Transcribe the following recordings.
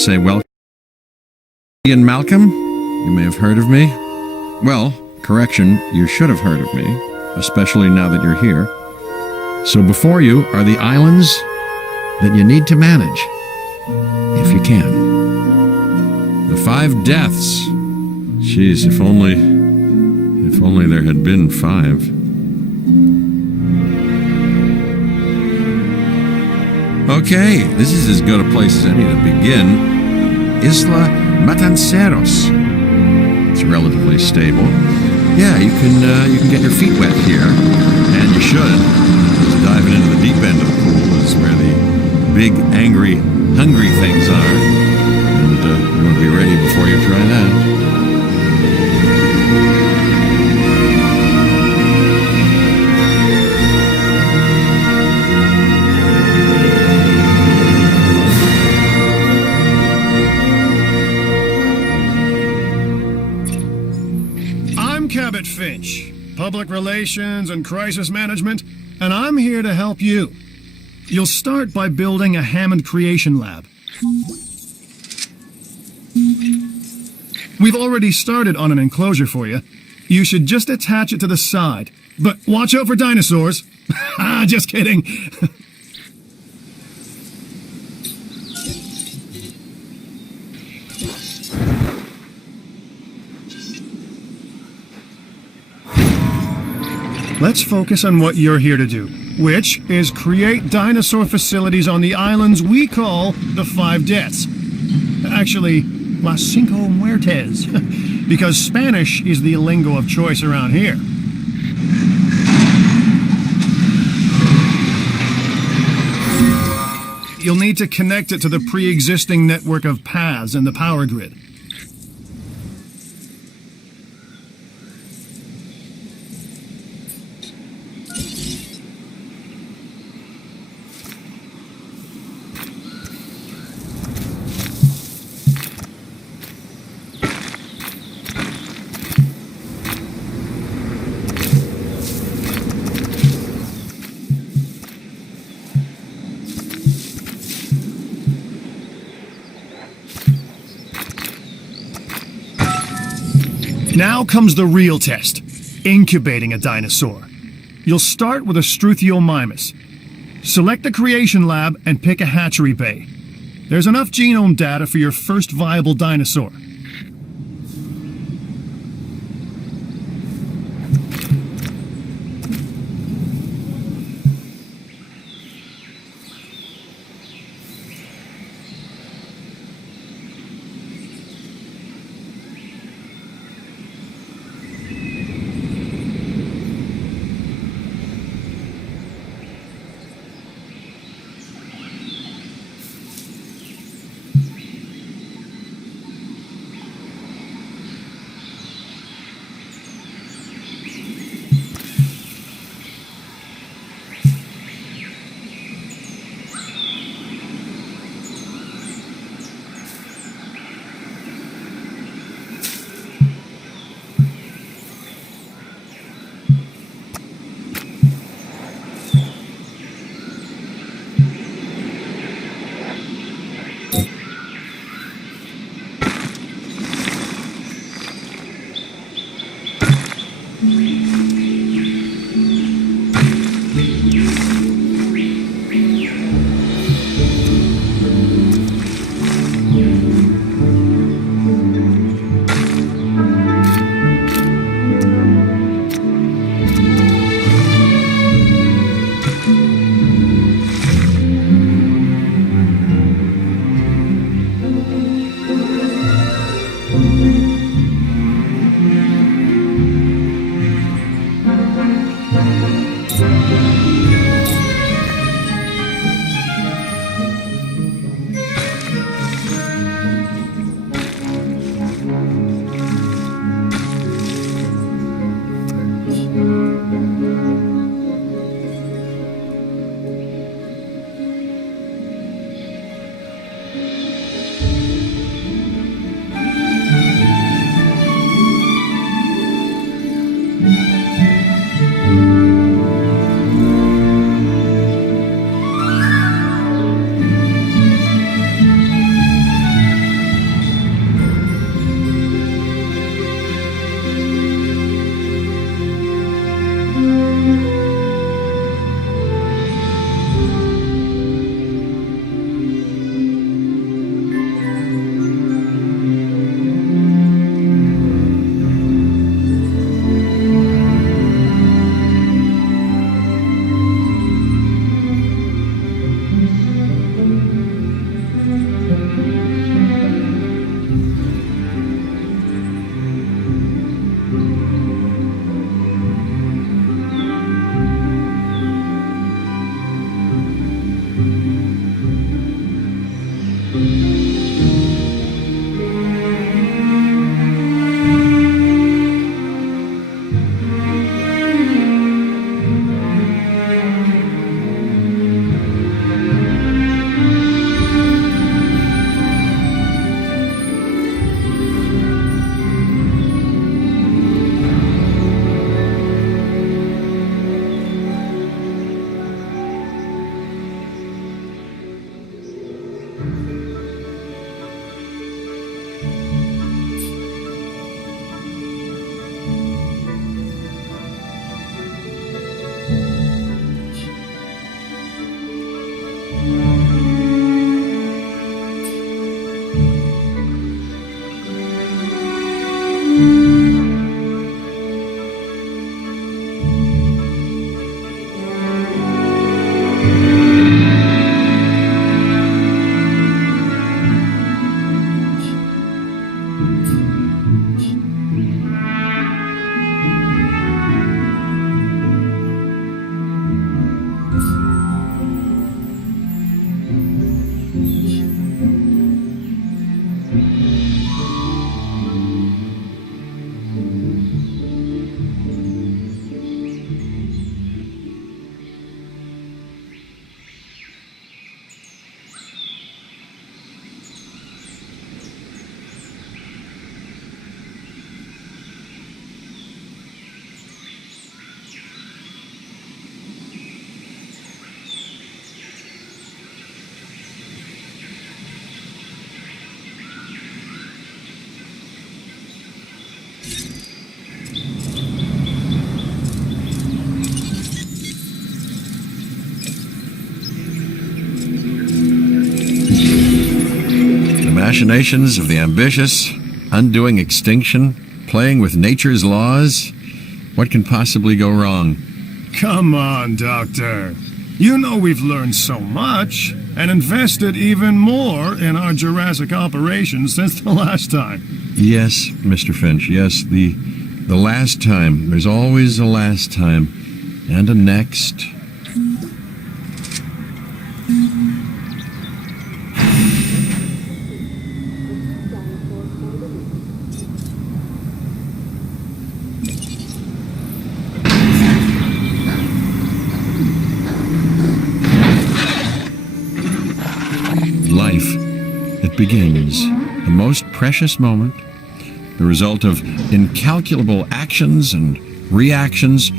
say welcome. Ian Malcolm, you may have heard of me. Well, correction, you should have heard of me, especially now that you're here. So before you are the islands that you need to manage, if you can. The 5 deaths. Jeez, if only there had been 5. Okay, this is as good a place as any to begin. Isla Matanceros. It's relatively stable. Yeah, you can get your feet wet here, and you should. Just diving into the deep end of the pool is where the big, angry, hungry things are, and you want to be ready before you try that. Finch, Public Relations and Crisis Management, and I'm here to help you. You'll start by building a Hammond Creation Lab. We've already started on an enclosure for you. You should just attach it to the side. But watch out for dinosaurs. Just kidding. Let's focus on what you're here to do, which is create dinosaur facilities on the islands we call the 5 Deaths. Actually, Las Cinco Muertes, because Spanish is the lingo of choice around here. You'll need to connect it to the pre-existing network of paths in the power grid. Now comes the real test, incubating a dinosaur. You'll start with a Struthiomimus. Select the creation lab and pick a hatchery bay. There's enough genome data for your first viable dinosaur. Machinations of the ambitious, undoing extinction, playing with nature's laws. What can possibly go wrong? Come on, Doctor. You know we've learned so much and invested even more in our Jurassic operations since the last time. Yes, Mr. Finch, yes, the last time. There's always a last time. And a next. Life, it begins, the most precious moment, the result of incalculable actions and reactions,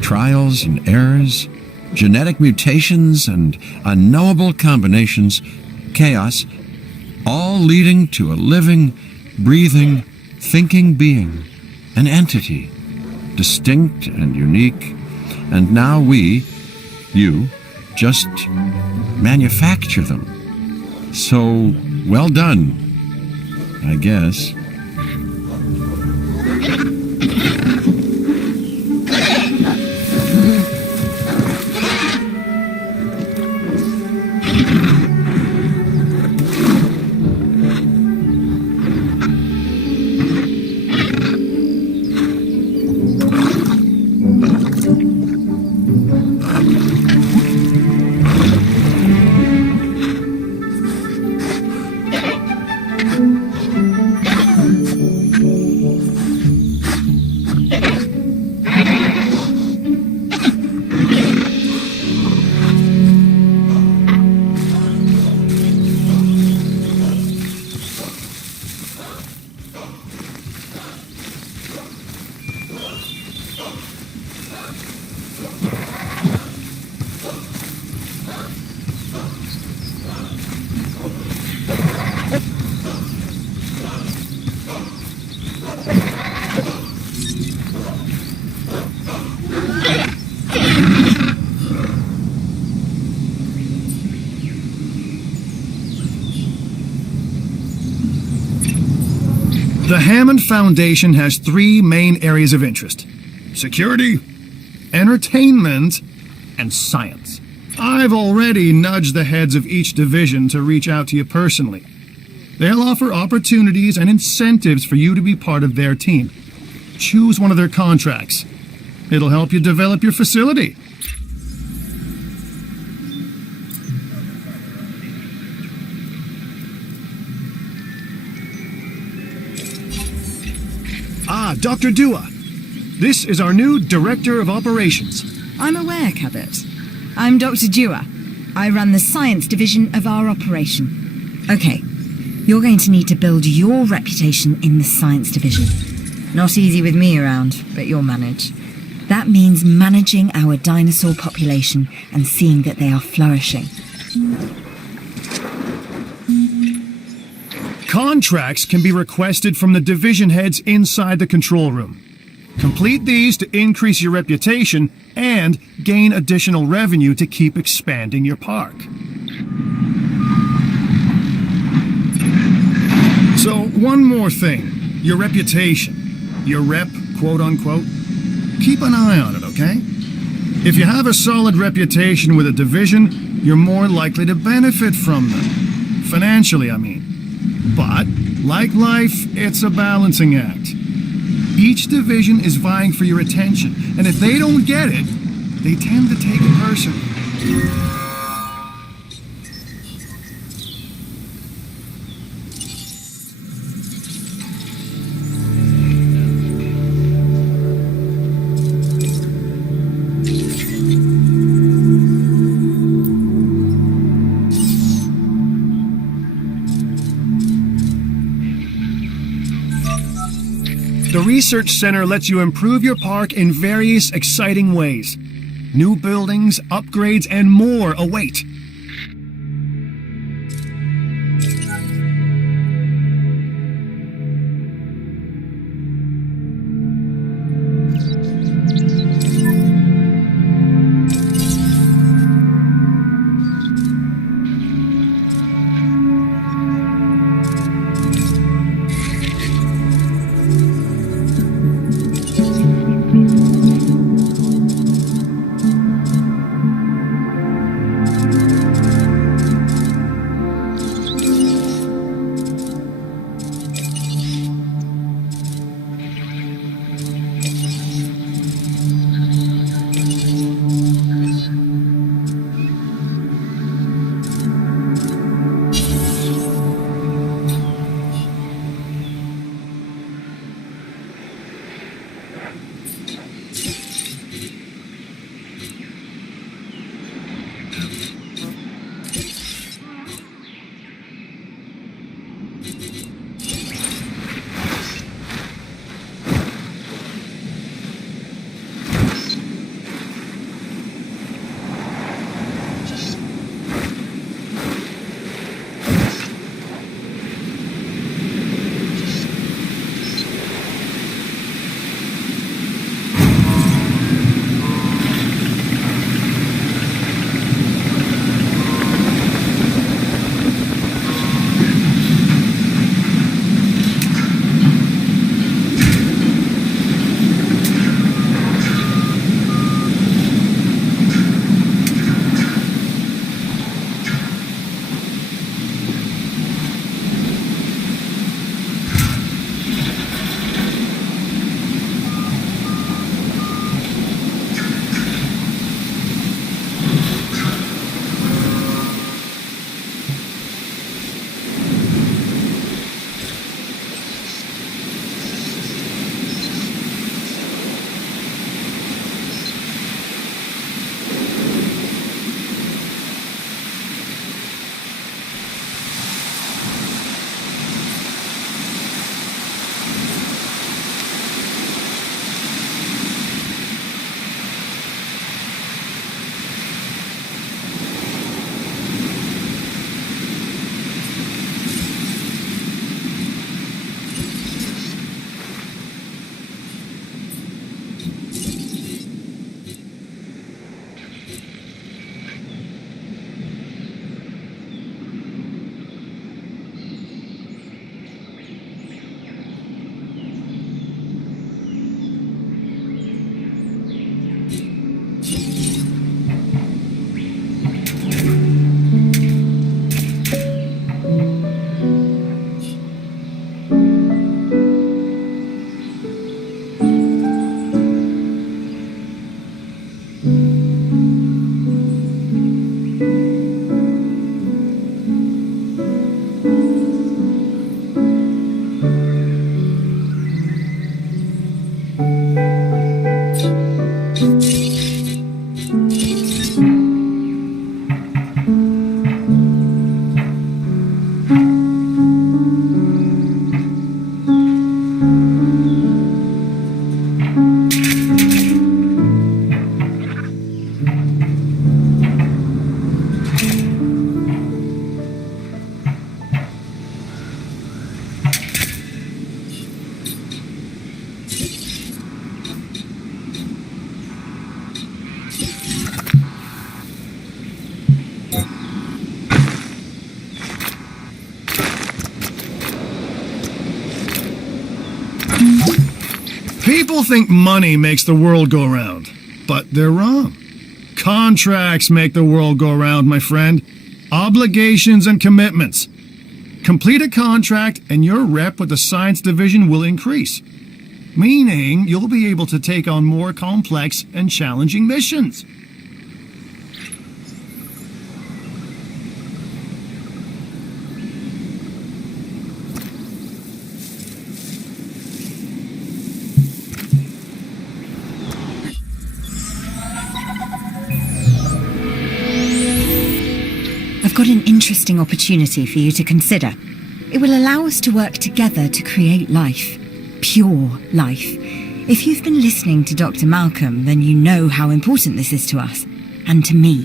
trials and errors, genetic mutations and unknowable combinations, chaos, all leading to a living, breathing, thinking being, an entity, distinct and unique, and now we, you, just manufacture them. So, well done, I guess. The Hammond Foundation has three main areas of interest: security, entertainment, and science. I've already nudged the heads of each division to reach out to you personally. They'll offer opportunities and incentives for you to be part of their team. Choose one of their contracts. It'll help you develop your facility. Dr. Dua. This is our new Director of Operations. I'm aware, Cabot. I'm Dr. Dua. I run the science division of our operation. Okay, you're going to need to build your reputation in the science division. Not easy with me around, but you'll manage. That means managing our dinosaur population and seeing that they are flourishing. Contracts can be requested from the division heads inside the control room. Complete these to increase your reputation and gain additional revenue to keep expanding your park. So, one more thing. Your reputation. your rep, quote unquote. Keep an eye on it, okay? If you have a solid reputation with a division, you're more likely to benefit from them. Financially, I mean. But, like life, it's a balancing act. Each division is vying for your attention, and if they don't get it, they tend to take it personally. The Research Center lets you improve your park in various exciting ways. New buildings, upgrades, and more await. People think money makes the world go round, but they're wrong. Contracts make the world go round, my friend. Obligations and commitments. Complete a contract and your rep with the science division will increase, meaning you'll be able to take on more complex and challenging missions. I've got an interesting opportunity for you to consider. It will allow us to work together to create life. Pure life. If you've been listening to Dr. Malcolm, then you know how important this is to us. And to me.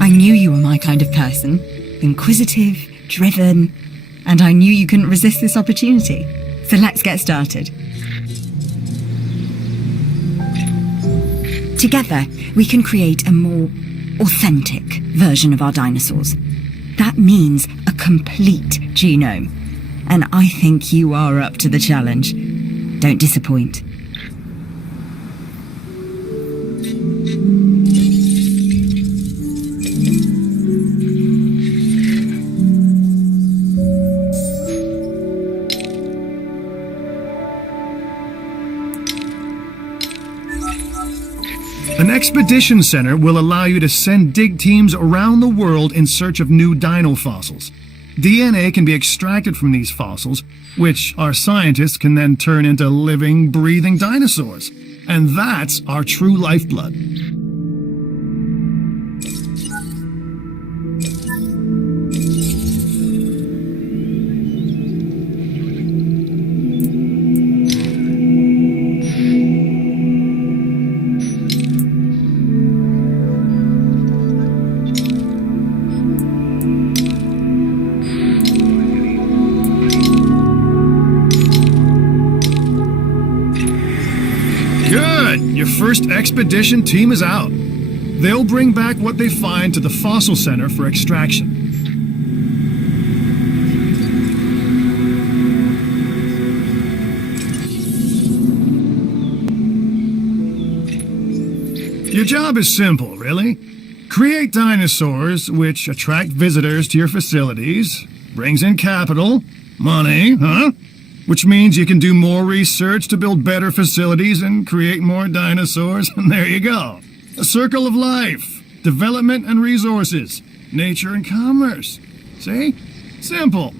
I knew you were my kind of person. Inquisitive, driven, and I knew you couldn't resist this opportunity. So let's get started. Together, we can create a more authentic version of our dinosaurs. That means a complete genome. And I think you are up to the challenge. Don't disappoint. An expedition center will allow you to send dig teams around the world in search of new dino fossils. DNA can be extracted from these fossils, which our scientists can then turn into living, breathing dinosaurs. And that's our true lifeblood. Your first expedition team is out. They'll bring back what they find to the fossil center for extraction. Your job is simple, really. Create dinosaurs which attract visitors to your facilities, brings in capital, money, which means you can do more research to build better facilities and create more dinosaurs, and there you go. A circle of life, development and resources, nature and commerce. See? Simple.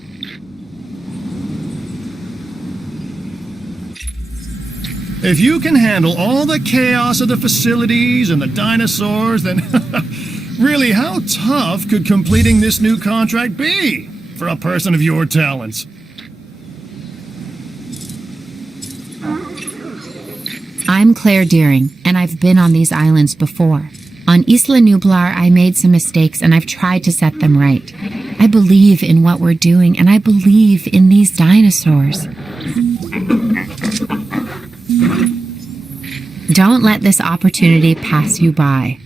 If you can handle all the chaos of the facilities and the dinosaurs, then really, how tough could completing this new contract be for a person of your talents? I'm Claire Deering, and I've been on these islands before. On Isla Nublar, I made some mistakes, and I've tried to set them right. I believe in what we're doing, and I believe in these dinosaurs. Don't let this opportunity pass you by.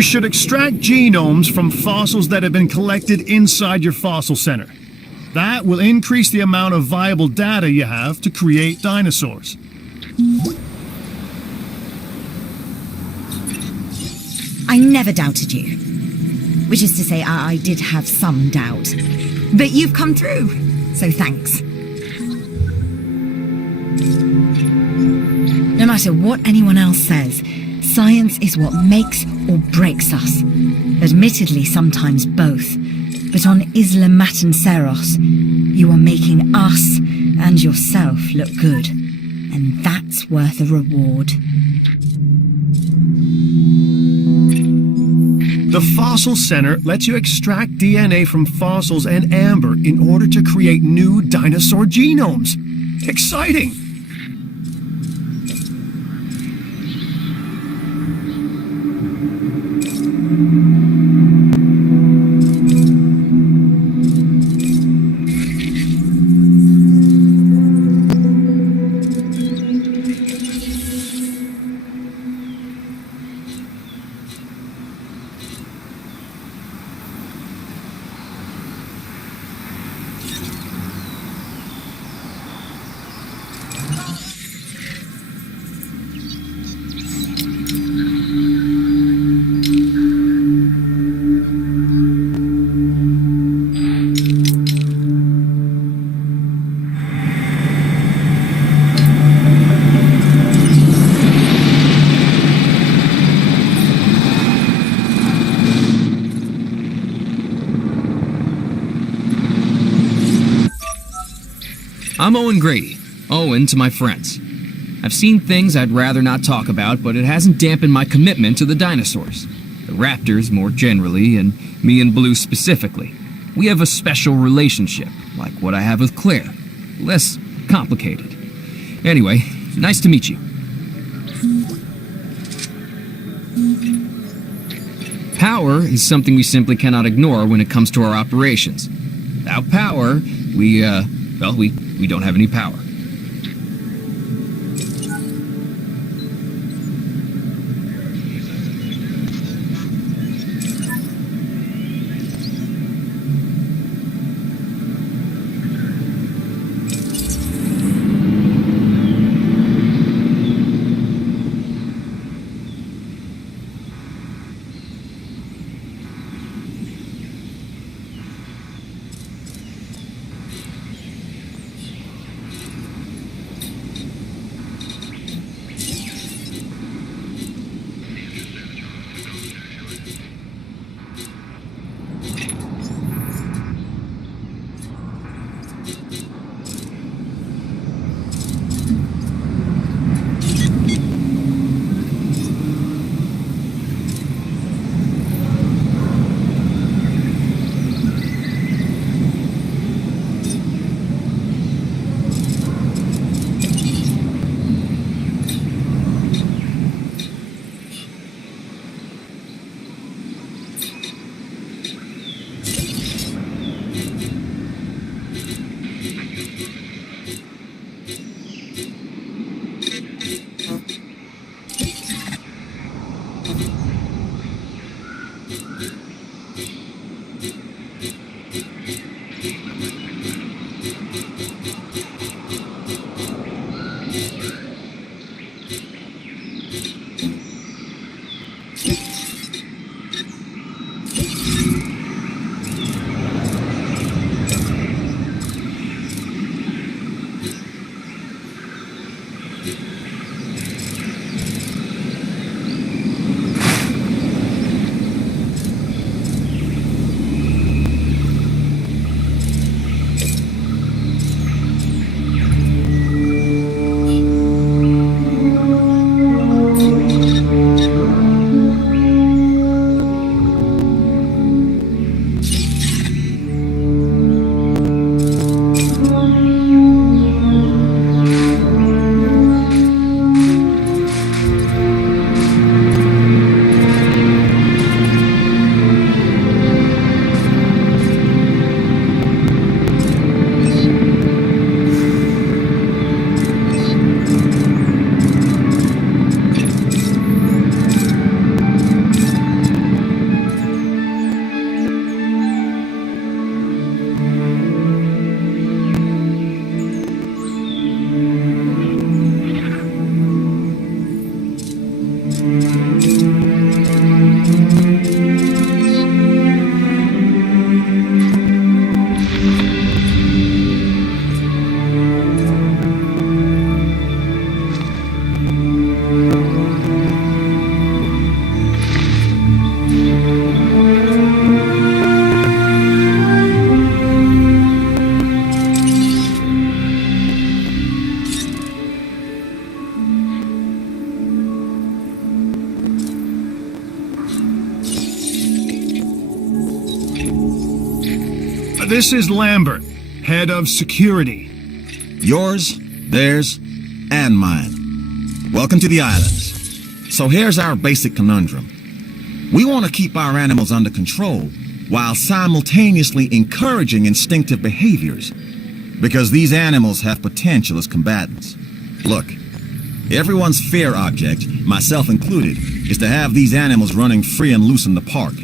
You should extract genomes from fossils that have been collected inside your fossil center. That will increase the amount of viable data you have to create dinosaurs. I never doubted you. Which is to say, I did have some doubt. But you've come through, so thanks. No matter what anyone else says, science is what makes or breaks us. Admittedly, sometimes both. But on Isla Matanceros, you are making us and yourself look good. And that's worth a reward. The Fossil Center lets you extract DNA from fossils and amber in order to create new dinosaur genomes. Exciting! I'm Owen Grady, Owen to my friends. I've seen things I'd rather not talk about, but it hasn't dampened my commitment to the dinosaurs. The raptors more generally, and me and Blue specifically. We have a special relationship, like what I have with Claire. Less complicated. Anyway, nice to meet you. Power is something we simply cannot ignore when it comes to our operations. Without power, we don't have any power. This is Lambert, head of security. Yours, theirs, and mine. Welcome to the islands. So here's our basic conundrum. We want to keep our animals under control while simultaneously encouraging instinctive behaviors, because these animals have potential as combatants. Look, everyone's fear object, myself included, is to have these animals running free and loose in the park.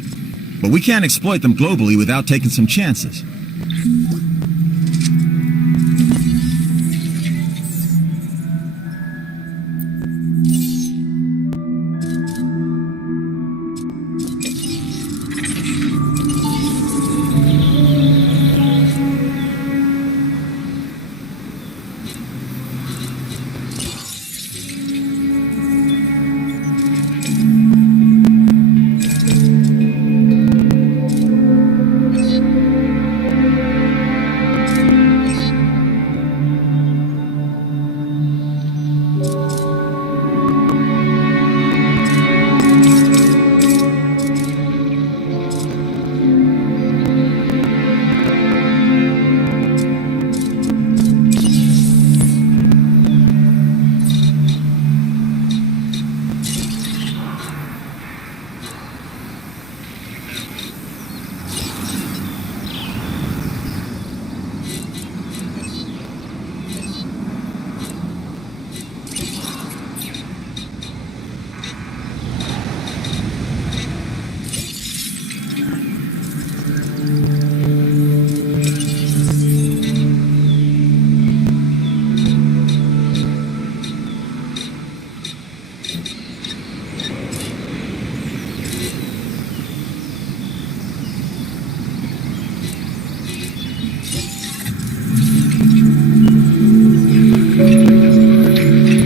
But we can't exploit them globally without taking some chances.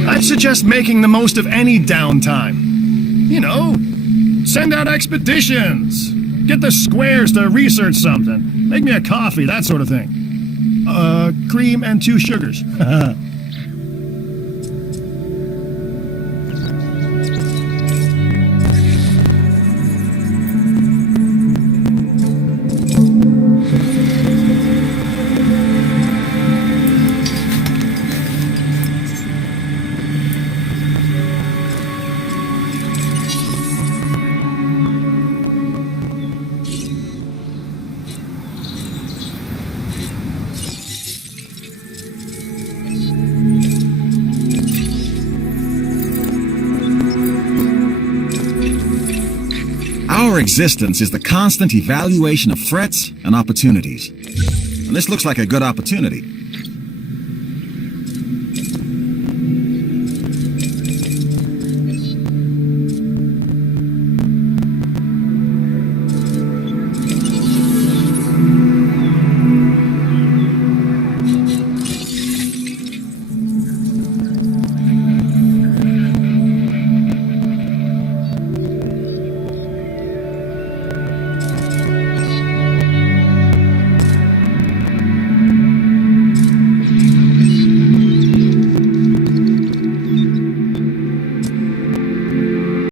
I'd suggest making the most of any downtime. You know, send out expeditions. Get the squares to research something. Make me a coffee, that sort of thing. Cream and 2 sugars. Our existence is the constant evaluation of threats and opportunities. And this looks like a good opportunity.